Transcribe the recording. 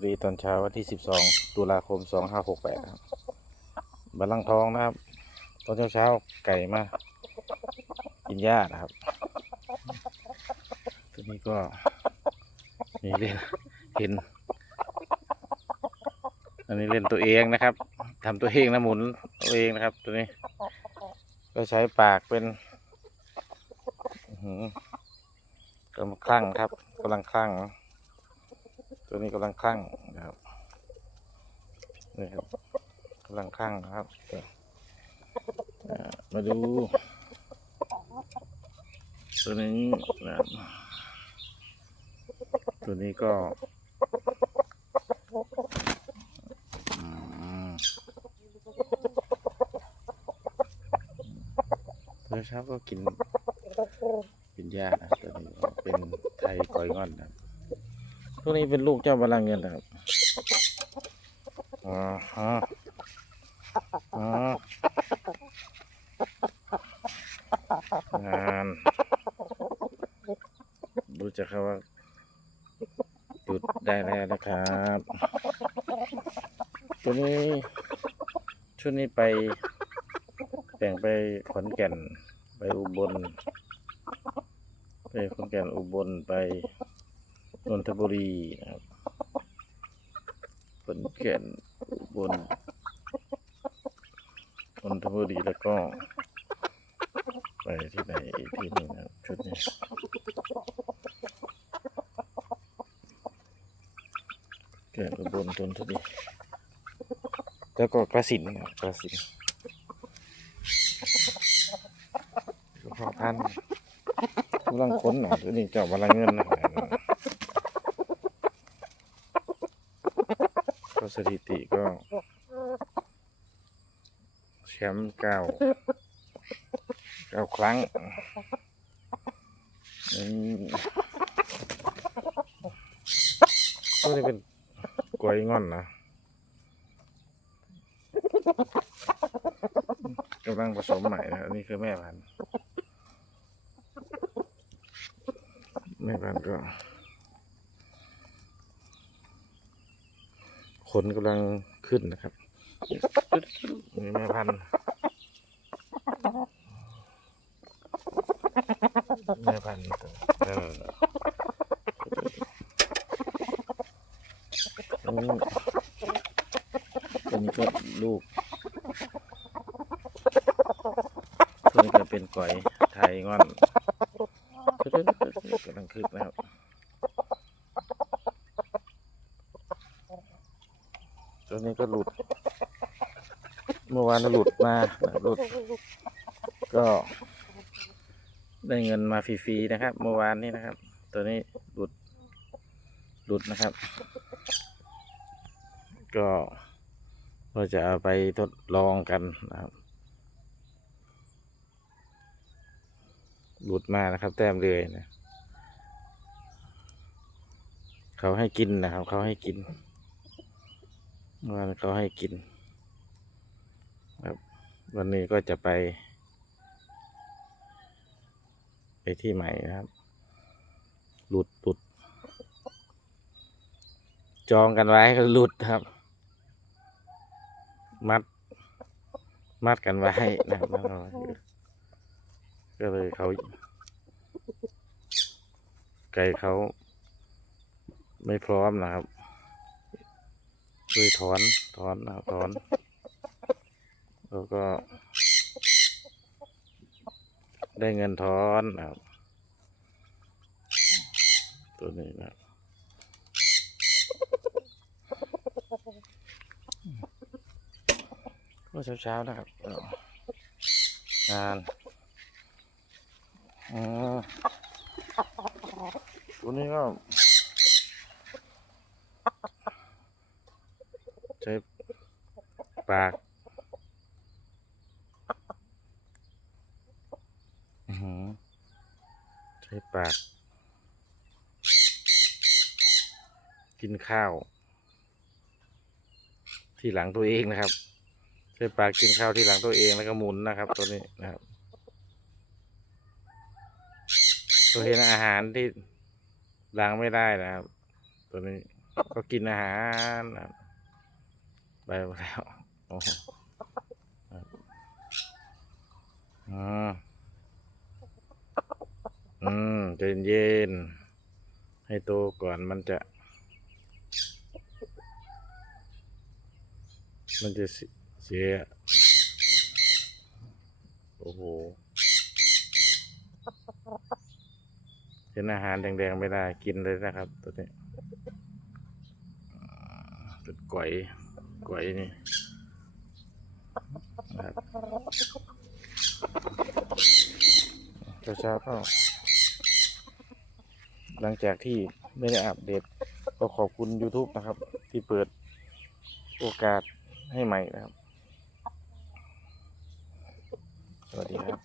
วัสดีตอนเช้าวันที่ 12 ตุลาคม 2568ครับบัลลังก์ทองนะครับ ตอนเช้าๆไก่มา กินหญ้านะครับตัวนี้ก็มีเล่นเห็น อันนี้เล่นตัวเองนะครับทำตัวเองนะหมุนตัวเองนะครับ ตัวนี้ ก็ใช้ปากเป็นกำลังคลั่งครับกำลังคลั่ง ตัวนี้กำลังคลั่งนะครับนี่ครับกำลังคลั่งนะครับมาดู ตัวนี้นะครับตัวนี้ก็อืมตัวเช้าก็กินกินหญ้านะตัวนี้เป็นไทยกอยงอนนะ พวกนี้เป็นลูกเจ้าบาลังเงินนะครับอ๋อฮะอ๋องานดูจะเขาว่าหยุดได้แล้วนะครับตัวนี้ช่วงนี้ไปแต่งไปขอนแก่น ไปอุบล ไปขอนแก่นอุบลไป นนทบุรีนะครับขอนแก่นบลนนทบุรีแล้วก็ ไปที่ไหนอีกที่หนึ่งนะครับชุดนี้แก่นบลนนทบุรีแล้วก็กระสินนะครับกระสินธุ์ก็พอพันกำลังค้นนะตัวนี้เจ้าบาลังเงินนะครับ ก็สถิติก็ แชมป์เก้าเก้าครั้งอืมก็จะเป็นกล้วยง่อนนะกำลังผสมใหม่นะนนี้คือแม่พันธุ์แม่พันธุ์ก็ ขนกำลังขึ้นนะครับนี่แม่พันธุ์แม่พันธุ์เออตัวนี้ก็ลูกตัวนี้ก็เป็นก๋อยไทยงอนกำลังขึ้นนะครับ วนี้ก็หลุด เมื่อวานหลุดมาหลุด ก็ ได้เงินมาฟรีๆนะครับ เมื่อวานนี้นะครับ ตัวนี้หลุดหลุดนะครับ ก็เราจะเอาไปทดลองกันนะครับหลุดมานะครับ แต้มเลยนะ เขาให้กินนะครับ เขาให้กิน วันเขาให้กินครับวันนี้ก็จะไป ไปที่ใหม่นะครับ หลุดหลุด จองกันไว้ก็หลุดครับ มัด มัดกันไว้นะครับก็เลยเขา ไก่เขาไม่พร้อมนะครับ ด้วยถอนถอนนะครับถอน แล้วก็ ได้เงินถอนนะครับตัวนี้นะครับก็เช้าๆนะครับงานอ๋อตัวนี้ก็ ใช้ ปากใช้ปาก กินข้าว ที่หลังตัวเองนะครับ ใช้ปากกินข้าวที่หลังตัวเองแล้วก็หมุนนะครับ ตัวนี้นะครับตัวเห็นอาหารที่ล้างไม่ได้นะครับ ตัวนี้ก็กินอาหารไปแล้ว โอ้โหอืมอืมใจเย็นๆให้โตก่อนมันจะ มันจะเสีย โอ้โหเห็นอาหารแดงๆไม่ได้ กินเลยนะครับ ตัวนี้อ่าเป็นก๋วยก๋วยนี่ นะครับเช้าๆก็หลังจากที่ไม่ได้อัปเดตก็ขอบคุณ YouTube นะครับ ที่เปิดโอกาสให้ใหม่นะครับ สวัสดีครับ